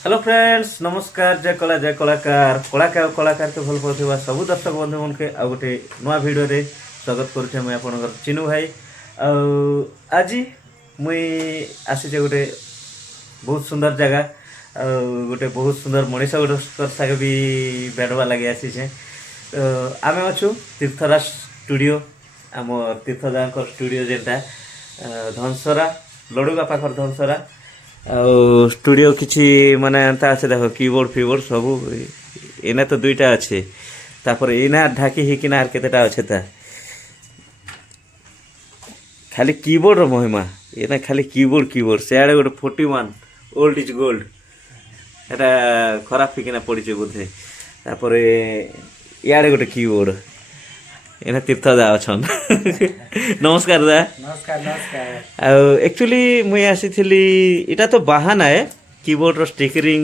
Hello friends नमस्कार जय कला जय कलाकार कलाकार कलाकार के भल पाउଥିବା ସବୁ ଦର୍ଶକ ବନ୍ଧୁମାନଙ୍କୁ ଆଉ ଗୋଟେ ନୂଆ ଭିଡ଼ିଓରେ ସ୍ୱାଗତ କରୁଛେ ମୁଁ ଆପଣଙ୍କର ଚିନୁ ଭାଇ ଆଉ ଆଜି ମୁଇଁ ଆସିଛେ ଗୋଟେ ବହୁତ ସୁନ୍ଦର ଜାଗା ଆଉ ଗୋଟେ ବହୁତ ସୁନ୍ଦର ମଣିଷ ଗୋଟେ ସାଙ୍ଗେ ବି ବେଡ଼ବା ଲାଗି ଆସିଛେ ତ ଆମେ ଅଛୁ ତୀର୍ଥରାଜ ଷ୍ଟୁଡ଼ିଓ ଆମ ତୀର୍ଥଦାଙ୍କ ଷ୍ଟୁଡ଼ିଓ ଯେନ୍ଟା ଧନସରା ଲଡ଼ୁଗା ପାଖର ଧନସରା ଆଉ ଷ୍ଟୁଡ଼ିଓ କିଛି ମାନେ ଏନ୍ତା ଅଛି ଦେଖ କିବୋର୍ଡ଼ ଫିବୋର୍ଡ଼ ସବୁ ଏଇନା ତ ଦୁଇଟା ଅଛି ତାପରେ ଏଇନା ଢାକି ହେଇକିନା ଆର୍ କେତେଟା ଅଛେ ତା ଖାଲି କିବୋର୍ଡ଼ର ମହିମା ଏଇନା ଖାଲି କିବୋର୍ଡ଼ ସେଆଡ଼େ ଗୋଟେ 41 ଓଲ୍ଡ ଇଜ୍ ଗୋଲ୍ଡ ଏଟା ଖରାପ ହେଇକିନା ପଡ଼ିছে ବୋଧେ ତାପରେ ଇଆଡ଼େ ଗୋଟେ କିବୋର୍ଡ଼ ଏଇନା ତୀର୍ଥ ଦା ଅଛନ୍ ନମସ୍କାର ଦା नमस्कार नमस्कार। ଆଉ ଆକ୍ଚୁଆଲି ମୁଇଁ ଆସିଥିଲି ଏଇଟା ତ ବାହାନା ଏ କିବୋର୍ଡ଼ର ଷ୍ଟିକରିଂ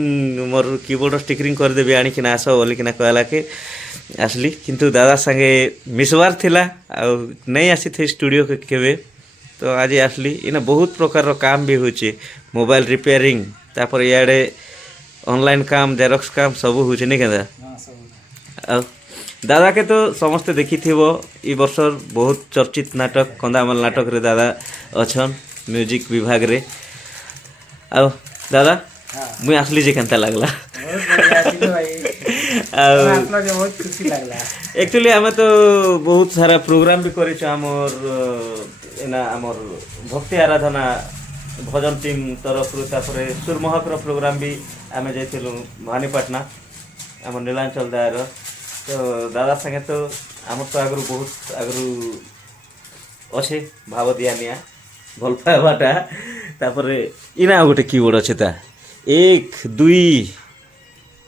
ମୋର କିବୋର୍ଡ଼ର ଷ୍ଟିକରିଂ କରିଦେବି ଆଣିକିନା ଆସ ବୋଲିକିନା କହିଲାକେ ଆସିଲି କିନ୍ତୁ ଦାଦା ସାଙ୍ଗେ ମିଶବାର ଥିଲା ଆଉ ନେଇ ଆସିଥିଲି ଷ୍ଟୁଡ଼ିଓ କେବେ ତ ଆଜି ଆସିଲି ଏଇନା ବହୁତ ପ୍ରକାରର କାମ ବି ହେଉଛି ମୋବାଇଲ ରିପେୟାରିଂ ତାପରେ ଇଆଡ଼େ ଅନଲାଇନ୍ କାମ ଜେରକ୍ସ କାମ ସବୁ ହେଉଛି ନାଇଁ କେନ୍ତା हाँ सब ଆଉ ଦାଦାକେ ତ ସମସ୍ତେ ଦେଖିଥିବ ଇ ବର୍ଷର ବହୁତ ଚର୍ଚ୍ଚିତ ନାଟକ କନ୍ଦାମାଲ ନାଟକରେ ଦାଦା ଅଛନ୍ ମ୍ୟୁଜିକ ବିଭାଗରେ ଆଉ ଦାଦା हाँ ମୁଇଁ ଆସିଲି ଯେ କେନ୍ତା ଲାଗଲା बहुत बढ़िया चिन्नु भाई ଆଉ तमे आसलो जे बहुत खुशी लागला। एक्चुअली आमे तो बहुत सारा प्रोग्राम भी करेଛୁ ଆମର ଏନା ଆମର ଭକ୍ତି ଆରାଧନା ଭଜନ ଟିମ୍ ତରଫରୁ ତାପରେ ସୁରମହକର ପ୍ରୋଗ୍ରାମ ବି ଆମେ ଯାଇଥିଲୁ ଭବାନୀପାଟଣା ଆମ ନୀଳାଞ୍ଚଳ ଦାୟର ତ ଦାଦା ସାଙ୍ଗେ ତ ଆମର ତ ଆଗରୁ ବହୁତ ଆଗରୁ ଅଛେ ଭାବ ଦିଆ ନିଆ ଭଲ ପାଇବାଟା ତାପରେ ଇନା ଆଉ ଗୋଟେ କିବୋର୍ଡ଼ ଅଛେ ତା 1 2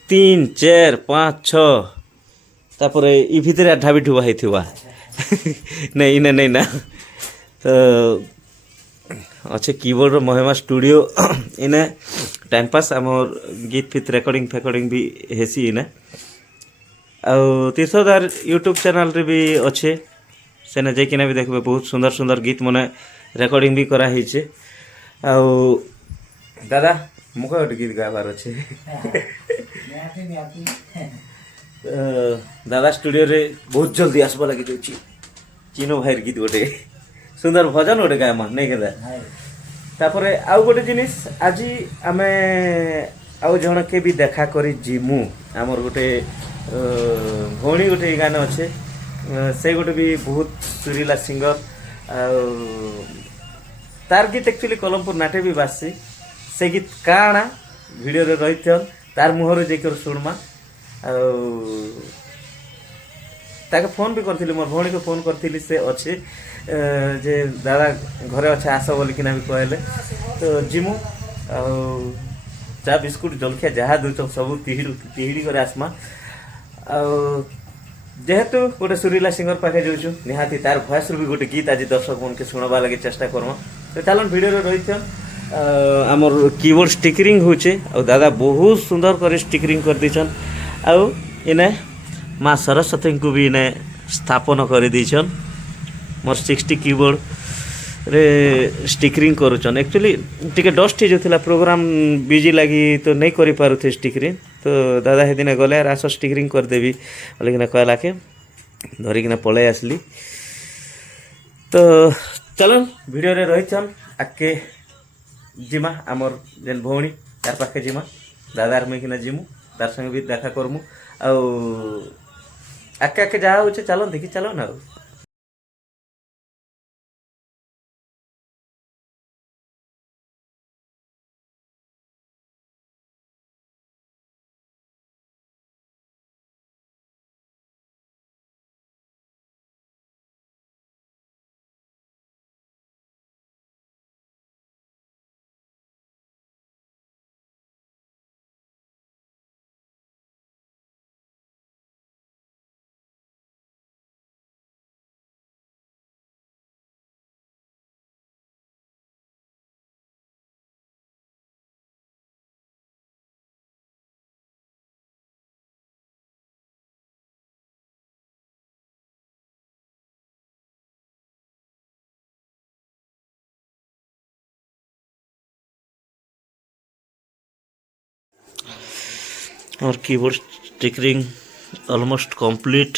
3 4 5 6 ତାପରେ ଇ ଭିତରେ ଢାବି ଢୁବା ହେଇଥିବା ନାଇଁ ଇନା ନାଇଁ ନା ତ ଅଛେ କିବୋର୍ଡ଼ର ମହିମା ଷ୍ଟୁଡ଼ିଓ ଇନେ ଟାଇମ୍ ପାସ୍ ଆମର ଗୀତ ଫିତ ରେକର୍ଡ଼ିଂ ଫେକର୍ଡ଼ିଂ ବି ହେସି ଇନେ ଆଉ ତୀର୍ଥଦାର ୟୁଟ୍ୟୁବ୍ ଚ୍ୟାନେଲ୍ରେ ବି ଅଛେ ସେନେ ଯାଇକିନା ବି ଦେଖିବେ ବହୁତ ସୁନ୍ଦର ସୁନ୍ଦର ଗୀତ ମାନେ ରେକର୍ଡ଼ିଂ ବି କରାହେଇଛେ ଆଉ ଦାଦା ମୁଁ ଗୋଟେ ଗୀତ ଗାଇବାର ଅଛି निहाती निहाती ଦାଦା ଷ୍ଟୁଡ଼ିଓରେ ବହୁତ ଜଲ୍ଦି ଆସିବା ଲାଗି ଯାଉଛି ଚିନୁ ଭାଇର ଗୀତ ଗୋଟେ ସୁନ୍ଦର ଭଜନ ଗୋଟେ ଗାଏମା ନାଇଁ କେନ୍ତା हाय ତାପରେ ଆଉ ଗୋଟେ ଜିନିଷ ଆଜି ଆମେ ଆଉ ଜଣକେ ବି ଦେଖା କରି ଯିମୁ ଆମର ଗୋଟେ ଭଉଣୀ ଗୋଟେ ଗାନ ଅଛେ ସେ ଗୋଟେ ବି ବହୁତ ସୁରିଲା ସିଙ୍ଗର ଆଉ ତାର ଗୀତ ଆକ୍ଚୁଆଲି କଲମପୁର ନାଟେ ବି ବାସଛି ସେ ଗୀତ କାଣା ଭିଡ଼ିଓରେ ରହିଥନ୍ ତାର ମୁହଁରୁ ଯାଇକରି ଶୁଣମା ଆଉ ତାକେ ଫୋନ୍ ବି କରିଥିଲି ମୋର ଭଉଣୀକୁ ଫୋନ୍ କରିଥିଲି ସେ ଅଛି ଯେ ଦାଦା ଘରେ ଅଛେ ଆସ ବୋଲିକିନା ବି କହିଲେ ତ ଯିମୁ ଆଉ ଚା ବିସ୍କୁଟ ଜଳଖିଆ ଯାହା ଦେଉଛନ୍ ସବୁ ତିହିଡ଼ି କରି ଆସମା ଆଉ ଯେହେତୁ ଗୋଟେ ସୁରିଲା ସିଙ୍ଗର ପାଖେ ଯାଉଛୁ ନିହାତି ତାର ଭଏସ୍ରୁ ବି ଗୋଟେ ଗୀତ ଆଜି ଦର୍ଶକ ମାନକେ ଶୁଣବା ଲାଗି ଚେଷ୍ଟା କରମା ତ ଚାଲନ୍ ଭିଡ଼ିଓରେ ରହିଛନ୍ ଆମର କିବୋର୍ଡ଼ ଷ୍ଟିକରିଂ ହଉଛେ ଆଉ ଦାଦା ବହୁତ ସୁନ୍ଦର କରି ଷ୍ଟିକରିଂ କରିଦେଇଛନ୍ ଆଉ ଇନେ ମା ସରସ୍ୱତୀଙ୍କୁ ବି ଇନେ ସ୍ଥାପନ କରିଦେଇଛନ୍ ମୋର 60 କିବୋର୍ଡ଼ରେ ଷ୍ଟିକରିଂ କରୁଛନ୍ ଆକ୍ଚୁଆଲି ଟିକେ ଡଷ୍ଟ ହେଇଯାଉଥିଲା ପ୍ରୋଗ୍ରାମ ବିଜି ଲାଗି ତ ନେଇ କରିପାରୁଥେ ଷ୍ଟିକରିଂ ତ ଦାଦା ସେଦିନ ଗଲେ ଆର୍ ଆସ ଷ୍ଟିକରିଂ କରିଦେବି ବୋଲିକିନା କହିଲାକେ ଧରିକିନା ପଳେଇ ଆସିଲି ତ ଚଲନ୍ ଭିଡ଼ିଓରେ ରହିଛନ୍ ଆଗକେ ଯିମା ଆମର ଯେନ୍ ଭଉଣୀ ତାର ପାଖେ ଯିମା ଦାଦାର ମୁଇଁକିନା ଯିମୁ ତାର ସାଙ୍ଗେ ବି ଦେଖା କରମୁ ଆଉ ଆଗକେ ଆଗକେ ଯାହା ହଉଛେ ଚାଲନ୍ ଦେଖି ଚାଲନ୍ ଆଉ और कीबोर्ड स्टिकरिंग ऑलमोस्ट कंप्लीट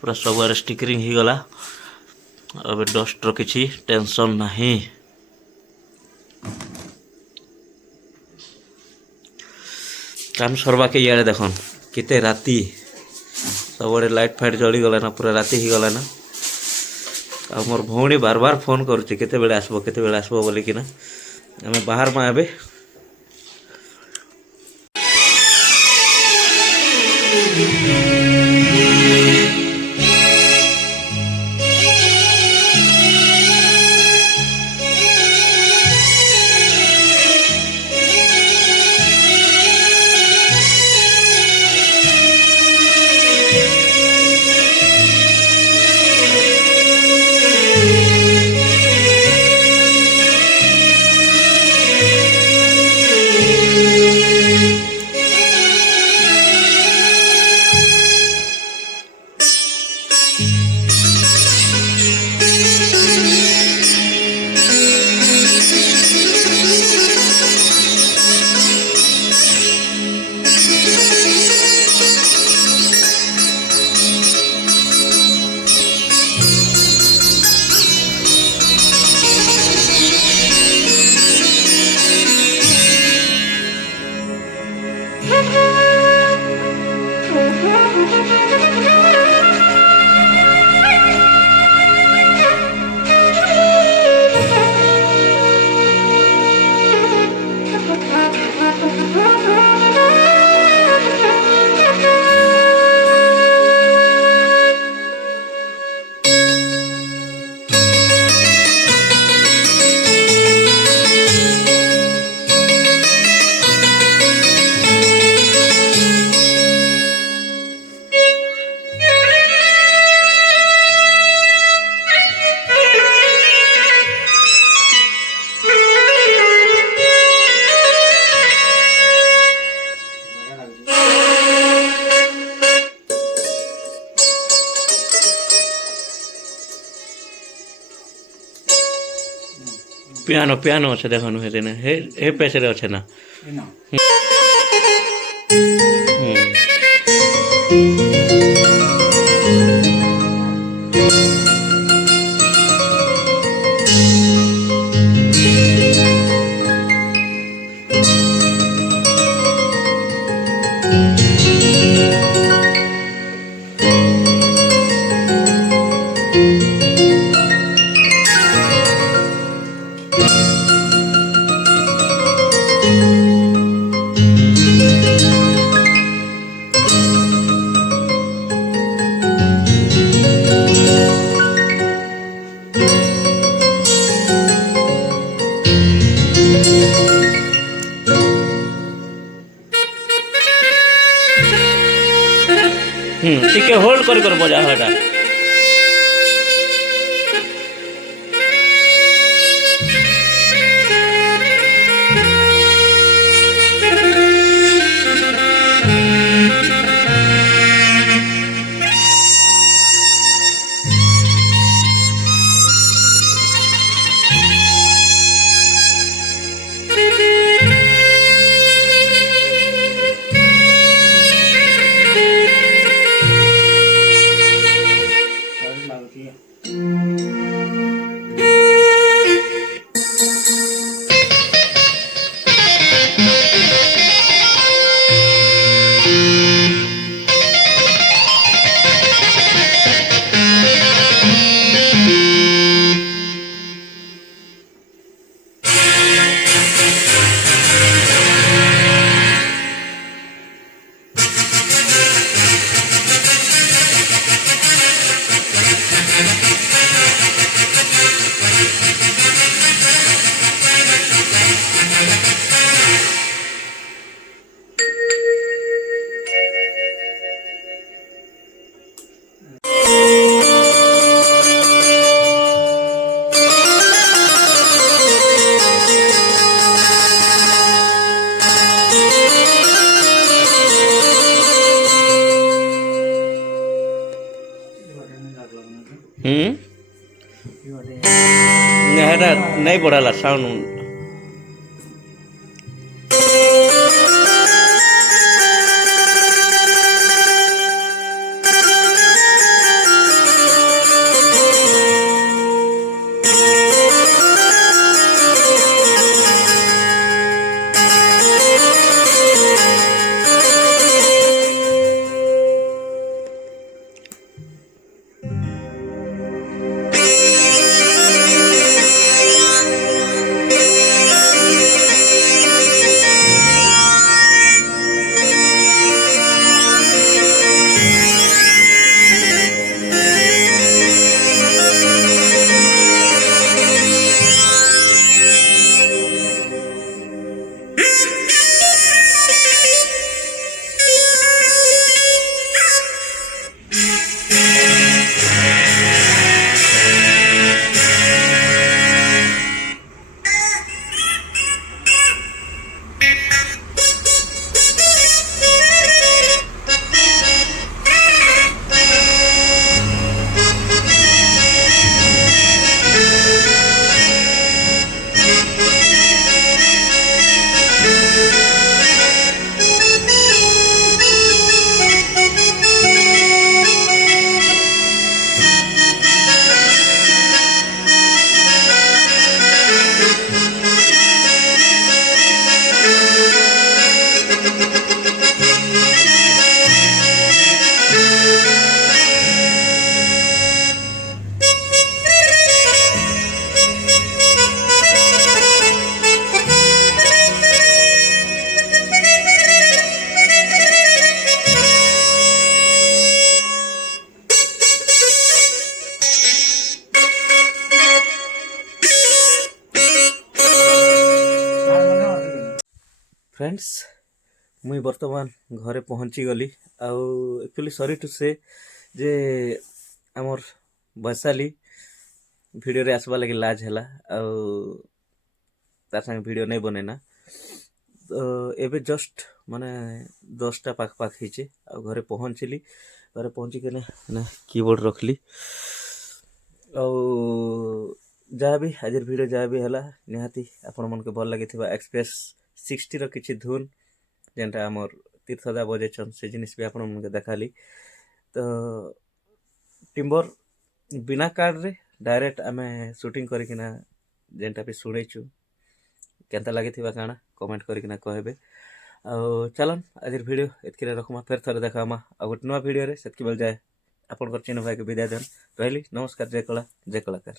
पूरा सब स्टिकरिंग ही गला अब डस्ट रो किछि टेंशन नहीं काम सरवा के इे देखन केते राती सब लाइट फाइट जली गला ना पूरा राती ही गला ना आ मोर भौणी बार बार फोन करुच्चे केते बेले आसबो बोली कि ना आमे बाहर में आबे पियानो पियानो अच्छे देखो हे पैसे अच्छे ना टिके होल्ड कर बजा हटा नहीं बढ़ाला साउंड फ्रेंड्स मुई वर्तमान घरे पहुँची गली आउ एक्चुअली सॉरी टू से जे हमर वैशाली वीडियो रे आसबा लगे लाज हैला आउ तार संगे वीडियो नहीं बनेना तो एबे जस्ट माने 10टा पाख पाख हिचे आ घरे पहुँचली घरे पहुँची के ना कीबोर्ड रखली ଆଉ ଯାହା ବି ଆଜିର ଭିଡ଼ିଓ ଯାହା ବି ହେଲା ନିହାତି ଆପଣମାନଙ୍କୁ ଭଲ ଲାଗିଥିବା ଏକ୍ସପ୍ରେସ୍ 60ର କିଛି ଧୁନ୍ ଯେନ୍ଟା ଆମର ତୀର୍ଥଦା ବଜେଇଛନ୍ ସେ ଜିନିଷ ବି ଆପଣମାନଙ୍କୁ ଦେଖାଲି ତ ଟିମ୍ବର ବିନା କାର୍ଡ଼ରେ ଡାଇରେକ୍ଟ ଆମେ ସୁଟିଂ କରିକିନା ଯେନ୍ଟା ବି ଶୁଣେଇଛୁ କେନ୍ତା ଲାଗିଥିବା କାଣା କମେଣ୍ଟ କରିକିନା କହିବେ ଆଉ ଚାଲନ୍ ଆଜିର ଭିଡ଼ିଓ ଏତିକିରେ ରଖମା ଫେର୍ ଥରେ ଦେଖାମା ଆଉ ଗୋଟେ ନୂଆ ଭିଡ଼ିଓରେ ସେତିକି ବେଳେ ଯାଏ ଆପଣଙ୍କର ଚିହ୍ନ ଭାଇକୁ ବିଦାୟ ଦିଅନ୍ ରହିଲି ନମସ୍କାର ଜୟ କଳା ଜୟ କଳାକାର।